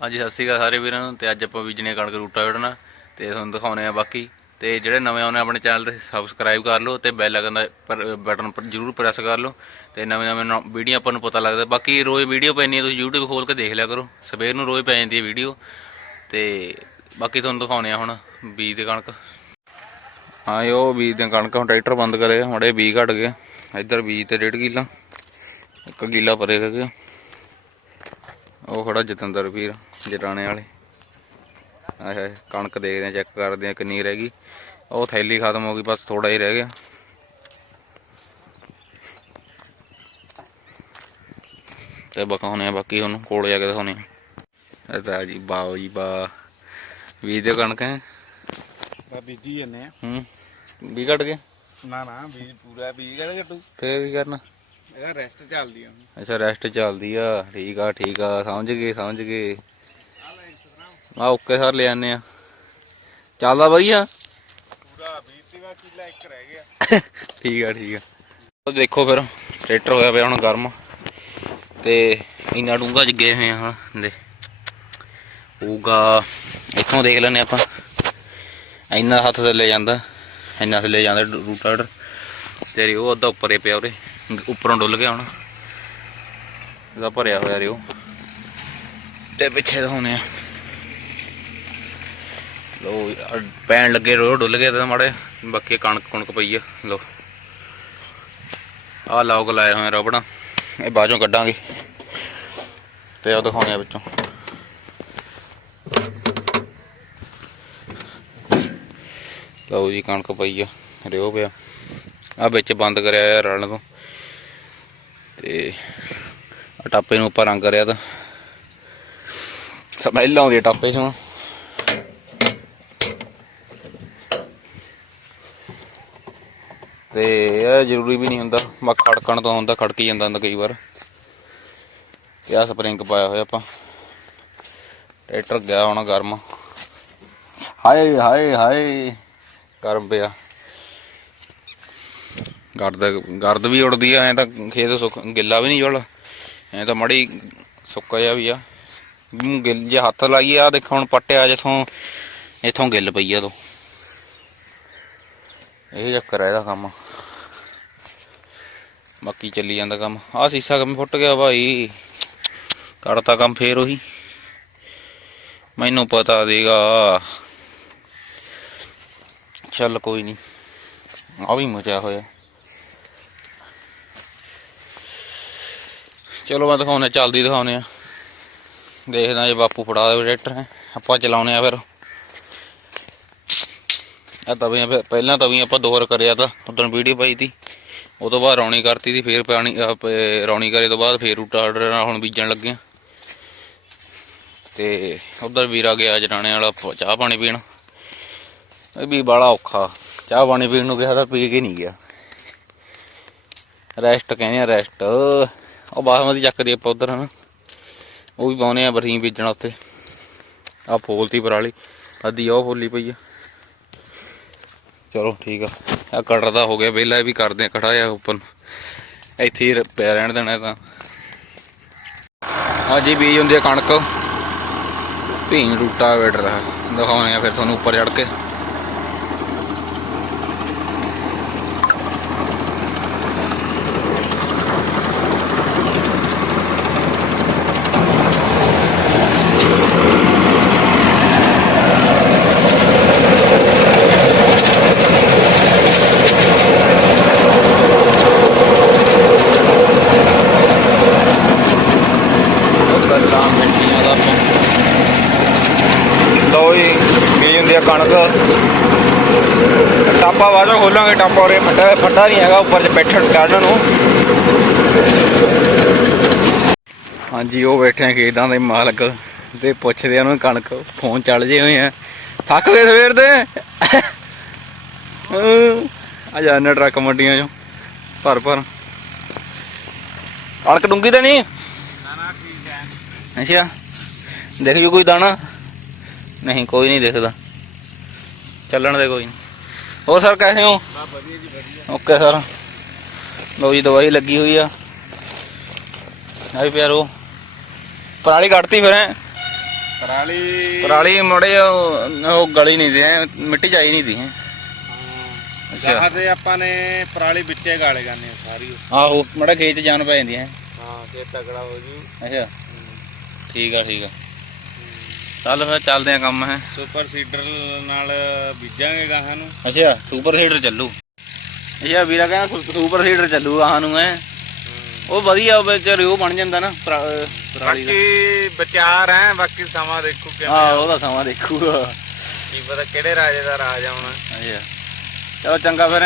ਹਾਂਜੀ, ਸਤਿ ਸ਼੍ਰੀ ਅਕਾਲ ਸਾਰੇ ਵੀਰਾਂ ਨੂੰ ਤੇ ਅੱਜ ਆਪਾਂ ਬੀਜਣੇ ਕਣਕ ਰੂਟਾ ਵੜਨਾ ਤੇ ਤੁਹਾਨੂੰ ਦਿਖਾਉਣੇ ਆ ਬਾਕੀ। ਤੇ ਜਿਹੜੇ ਨਵੇਂ ਆਉਣੇ ਆਪਣੇ ਚੈਨਲ ਤੇ ਸਬਸਕ੍ਰਾਈਬ ਕਰ ਲਓ ਤੇ ਬੈਲ ਆਈਕਨ ਦਾ ਬਟਨ ਜ਼ਰੂਰ ਪ੍ਰੈਸ ਕਰ ਲਓ ਤੇ ਨਵੇਂ ਨਵੇਂ ਵੀਡੀਓ ਆਪਾਂ ਨੂੰ ਪਤਾ ਲੱਗਦਾ। ਬਾਕੀ ਰੋਜ਼ ਵੀਡੀਓ ਪੈਣੀ ਹੈ ਤੁਸੀਂ YouTube ਖੋਲ ਕੇ ਦੇਖ ਲਿਆ ਕਰੋ। ਸਵੇਰ ਨੂੰ ਰੋਜ਼ ਪੈ ਜਾਂਦੀ ਹੈ ਵੀਡੀਓ ਤੇ ਬਾਕੀ ਤੁਹਾਨੂੰ ਦਿਖਾਉਣੇ ਆ ਹੁਣ ਬੀਜ ਦੇ ਕਣਕ। ਹਾਂ ਉਹ ਬੀਜ ਦੇ ਕਣਕ ਹੁਣ ਟਰੈਕਟਰ ਬੰਦ ਕਰੇ ਹੁਣੇ ਬੀਜ ਘਟ ਗਏ ਇੱਧਰ ਬੀਜ ਤੇ 1.5 ਕਿੱਲਾ, ਇੱਕ ਕਿੱਲਾ ਪਰੇ ਰਹਿ ਗਿਆ। ਉਹ ਖੜਾ ਜਤਿੰਦਰ ਵੀਰ ਜਟਾਣੇ ਵਾਲੇ। ਆਹ ਕਣਕ ਦੇਖਦੇ ਆ ਚੈੱਕ ਕਰਦੇ ਆ ਕਿੰਨੀ ਰਹਿ ਗਈ। ਉਹ ਥੈਲੀ ਖਤਮ ਹੋ ਗਈ ਬਸ ਥੋੜਾ ਹੀ ਰਹਿ ਗਿਆ। ਤੇ ਬਕਾਉਣੇ ਆ ਬਾਕੀ ਉਹਨੂੰ ਕੋਲ ਜਾ ਕੇ ਦਿਖਾਉਣੇ ਆ। ਇਹ ਤਾਂ ਜੀ ਬਾਓ ਜੀ ਬਾ ਵੀ ਦੇ ਕਣਕ ਹੈ। ਬਾ ਬੀਜੀ ਜੰਨੇ ਹੂੰ। ਵੀ ਘਟ ਗਏ ਨਾ ਨਾ ਬੀਜ ਪੂਰਾ ਬੀਜ ਕਹਦੇ ਗੱਟੂ ਫੇਰ ਕੀ ਕਰਨਾ? ਇਹਦਾ ਰੈਸਟ ਚੱਲਦੀ ਆ ਹੁਣ। ਅੱਛਾ ਰੈਸਟ ਚੱਲਦੀ ਆ। ਠੀਕ ਆ ਠੀਕ ਆ। ਸਮਝ ਗਏ ਸਮਝ ਗਏ। ਆ ਲੈ ਇੰਸਟਾਗ੍ਰਾਮ ਆ ਓਕੇ ਸਰ ਲੈ ਆਨੇ ਆ। ਚੱਲਦਾ ਵਧੀਆ। ਪੂਰਾ ਬੀਜ ਸੀਗਾ ਕਿੱਲਾ ਇੱਕ ਰਹਿ ਗਿਆ। ਠੀਕ ਆ ਠੀਕ ਆ। ਦੇਖੋ ਫਿਰ ਟਰੈਕਟਰ ਹੋਇਆ ਪਿਆ ਹੁਣ ਗਰਮ। ਤੇ ਇੰਨਾ ਡੂੰਗਾ ਚ ਗਏ ਹੋਏ ਆ ਹਾਂ ਦੇ। ਹੋਊਗਾ ਇੱਥੋਂ ਦੇਖ ਲੈਨੇ ਆਪਾਂ। ਇੰਨਾ ਹੱਥ ਥੱਲੇ ਜਾਂਦਾ ਇੰਨਾ ਥੱਲੇ ਜਾਂਦਾ ਰੂਟਰ। ਤੇਰੀ ਉਹ ਅੱਧਾ ਉੱਪਰੇ ਪਿਆ ਉਰੇ। ਉੱਪਰੋਂ ਡੁੱਲ ਗਿਆ ਹੁਣ। ਇਹਦਾ ਭਰਿਆ ਹੋਇਆ ਰਿਓ। ਤੇ ਪਿੱਛੇ ਦਿਖਾਉਨੇ ਆ। ਲੋ ਪੈਣ ਲੱਗੇ ਰੋ ਡੁੱਲ ਗਏ ਤਾਂ ਮਾੜੇ। ਬਾਕੀ ਕਣਕ ਕਣਕ ਪਈ ਆ ਲੋ। ਆ ਲੌਗ ਲਾਏ ਹੋਏ ਰਬੜਾਂ ਇਹ ਬਾਜੋਂ ਕੱਢਾਂਗੇ। ਤੇ ਉਹ ਦਿਖਾਉਣੇ ਆ ਵਿੱਚੋਂ। ਲਓ ਜੀ ਕਣਕ ਪਈ ਆ ਰਿਓ ਪਿਆ। ਆ ਵਿੱਚ ਬੰਦ ਕਰਿਆ ਆ ਰਲਣ ਤੋਂ। ਤੇ ਟਾਪੇ ਨੂੰ ਆਪਾਂ ਰੰਗ ਕਰਿਆ ਤਾਂ। ਸਮੈਲ ਆਉਂਦੀ ਟਾਪੇ ਚੋਂ। ਤੇ ਇਹ ਜ਼ਰੂਰੀ ਵੀ ਨਹੀਂ ਹੁੰਦਾ। ਬਸ ਖੜਕਣ ਤੋਂ ਹੁੰਦਾ, ਖੜਕ ਹੀ ਜਾਂਦਾ ਹੁੰਦਾ ਕਈ ਵਾਰ। ਤੇ ਆਹ ਸਪਰਿੰਗ ਪਾਇਆ ਹੋਇਆ ਆਪਾਂ। ਟਰੈਕਟਰ ਗਿਆ ਹੋਣਾ ਗਰਮ। ਹਾਏ ਹਾਏ ਹਾਏ। ਗਰਮ ਪਿਆ। ਗਰਦ ਗਰਦ ਵੀ ਉੜਦੀ ਆ, ਐ ਤਾਂ ਖੇਤ ਸੁੱਕ, ਗਿੱਲਾ ਵੀ ਨਹੀਂ ਜੁਲ ਐ ਤਾਂ ਮੜੀ ਸੁੱਕਾ ਜਿਹਾ ਵੀ ਆ। ਗਿੱਲ, ਜੇ ਹੱਥ ਲਾਈਏ ਆ ਦੇਖੋ ਹੁਣ ਪੱਟਿਆ ਜਿੱਥੋਂ, ਇਥੋਂ ਗਿੱਲ ਪਈ ਆ ਤੋਂ ਇਹ ਚੱਕਰ ਹੈ ਇਹਦਾ ਕੰਮ। ਬਾਕੀ ਚੱਲੀ ਜਾਂਦਾ ਕੰਮ। ਆਹ ਸੀਸਾ ਕੰਮ ਫੁੱਟ ਗਿਆ ਭਾਈ। ਕਰਤਾ ਕੰਮ ਫੇਰ ਉਹੀ। ਮੈਨੂੰ ਪਤਾ ਦੇਗਾ ਚੱਲ ਕੋਈ ਨਹੀਂ। ਆ ਵੀ ਮਚਿਆ ਹੋਇਆ। ਚਲੋ ਮੈਂ ਦਿਖਾਉਣੇ ਚੱਲਦੀ ਦਿਖਾਉਣੇ ਆ ਦੇਖਦਾ ਜੇ ਬਾਪੂ ਫੜਾ ਦੇ ਟਰੈਕਟਰ ਆਪਾਂ ਚਲਾਉਣੇ ਆ ਫਿਰ। ਆ ਤਵੀਆਂ ਪਹਿਲਾਂ ਤਵੀਆਂ ਆਪਾਂ ਦੋਹਰ ਕਰਿਆ ਤਾਂ ਉਦੋਂ ਵੀਡੀਓ ਪਾਈ ਤੀ। ਉਹ ਤੋਂ ਬਾਅਦ ਰੌਣੀ ਕਰਤੀ ਤੀ, ਫੇਰ ਪਾਣੀ ਰੌਣੀ ਕਰੇ ਤੋਂ ਬਾਅਦ ਫੇਰ ਰੂਟਾ ਆਰਡਰ ਨਾਲ ਹੁਣ ਬੀਜਣ ਲੱਗੇ ਆਂ। ਤੇ ਉਧਰ ਵੀਰਾ ਗਿਆ ਜਰਾਣੇ ਵਾਲਾ ਚਾਹ ਪਾਣੀ ਪੀਣ। ਇਹ ਵੀ ਬੜਾ ਔਖਾ। ਚਾਹ ਪਾਣੀ ਪੀਣ ਨੂੰ ਕਿਹਾ ਤਾਂ ਪੀ ਕੇ ਨਹੀਂ ਗਿਆ। ਰੈਸਟ ਕਹਿੰਦੇ ਆ ਰੈਸਟ ਉਹ ਬਾਸਮਤੀ ਚੱਕਦੇ ਆਪਾਂ ਉਧਰ, ਹਨਾ। ਉਹ ਵੀ ਪਾਉਨੇ ਆ ਬਰਸੀਨ ਬੀਜਣਾ ਉੱਤੇ ਆ ਫੋਲਤੀ ਪਰਾਲੀ, ਅੱਧੀ ਉਹ ਫੋਲੀ ਪਈ ਆ। ਚਲੋ ਠੀਕ ਆ। ਆ ਕਟਰ ਦਾ ਹੋ ਗਿਆ, ਵਿਹਲਾ ਇਹ ਵੀ ਕਰਦੇ ਆ ਖੜਾ ਆ ਉੱਪਰ ਇੱਥੇ ਹੀ ਰ- ਪਿਆ ਰਹਿਣ ਦੇਣਾ ਤਾਂ। ਆ ਜੀ ਬੀਜ ਹੁੰਦੀ ਆ ਕਣਕ। ਭੀਂ ਰੂਟਾ ਵੇਟਰ ਦਾ ਦਿਖਾਉਣੇ ਆ ਫਿਰ ਤੁਹਾਨੂੰ ਉੱਪਰ ਚੜ ਕੇ ਉੱਪਰ ਤਾਂ ਮਿੱਟੀਆਂ ਦਾ ਲੋ ਜੀ ਬੀਜ ਹੁੰਦੀ ਆ ਕਣਕ। ਟਾਪਾ ਬਾਜੋਂ ਖੋਲਾਂਗੇ, ਟਾਪਾ ਉਰੇ ਫੱਟਾ ਫੱਟਾ ਨਹੀਂ ਹੈਗਾ, ਉੱਪਰ ਚ ਬੈਠਣ ਚੜਨ ਨੂੰ। ਹਾਂਜੀ, ਉਹ ਬੈਠੇ ਆ ਖੇਤਾਂ ਦੇ ਮਾਲਕ ਤੇ ਪੁੱਛਦੇ ਆ ਉਹਨੂੰ ਕਣਕ, ਫੋਨ ਚੱਲ ਜੇ ਹੋਏ ਆ। ਥੱਕ ਗਏ ਸਵੇਰ ਦੇ। ਆ ਜਾਣਾ ਟਰੱਕ ਮੰਡੀਆਂ ਚੋਂ, ਭਰ ਭਰ। ਕਣਕ ਡੁੰਗੀ ਤਾਂ ਨਹੀਂ? ਨਾ ਨਾ ਠੀਕ ਹੈ ਅੱਛਾ, ਦੇਖ ਜੋ ਕੋਈ ਦਾਣਾ? ਨਹੀਂ, ਕੋਈ ਨਹੀਂ ਦੇਖਦਾ। ਚੱਲਣ ਦੇ ਕੋਈ ਨਹੀਂ। ਹੋਰ ਸਰ ਕੈਸੇ ਹੋ? ਬਾ ਵਧੀਆ ਜੀ ਵਧੀਆ ਓਕੇ ਸਰ। ਲੋ ਜੀ ਦਵਾਈ ਲੱਗੀ ਹੋਈ ਆ। ਆਈ ਪਿਆਰੋ ਪਰਾਲੀ ਕੱਢਤੀ ਫਿਰ? ਪਰਾਲੀ ਪਰਾਲੀ ਮੜੇ ਉਹ ਗਲੀ ਨਹੀਂ ਦੀ ਐਂ ਮਿੱਟੀ ਜਾਈ ਨਹੀਂ ਦੀ। ਜਹਾਂ ਤੇ ਆਪਾਂ ਨੇ ਪਰਾਲੀ ਵਿੱਚੇ ਗਾਲੇ ਆ ਸਾਰੀ। ਆਹੋ ਮੜਾ ਖੇਤ ਜਾਨ ਪੈ ਜਾਂਦੀ ਹੈ? ਹਾਂ ਫੇਰ ਤਗੜਾ ਹੋ ਜੂ। ਅੱਛਾ। ਠੀਕ ਆ ਠੀਕ ਆ। ਚੱਲ ਫਿਰ ਚੱਲਦੇ ਆ ਕੰਮ ਹੈ। ਸੁਪਰ ਸੀਡਰ ਨਾਲ ਬੀਜਾਂਗੇ ਗਾਹਾਂ ਨੂੰ। ਅੱਛਾ ਸੁਪਰ ਸੀਡਰ ਚੱਲੂ। ਅੱਛਾ ਵੀਰਾ ਕਹਿੰਦਾ ਸੁਪਰ ਸੀਡਰ ਚੱਲੂ ਆਹ ਨੂੰ ਐ ਉਹ ਵਧੀਆ ਵਿੱਚ ਰਿਓ ਬਣ ਜਾਂਦਾ ਨਾ ਬਾਕੀ ਵਿਚਾਰ ਹੈ ਬਾਕੀ ਸਮਾਂ ਦੇਖੋ ਕਿਵੇਂ ਹਾਂ ਉਹਦਾ ਸਮਾਂ ਦੇਖੂਗਾ। ਕੀ ਪਤਾ ਕਿਹੜੇ ਰਾਜੇ ਦਾ ਰਾਜ ਆਉਣਾ। ਅੱਛਾ। ਚਲੋ ਚੰਗਾ ਫਿਰ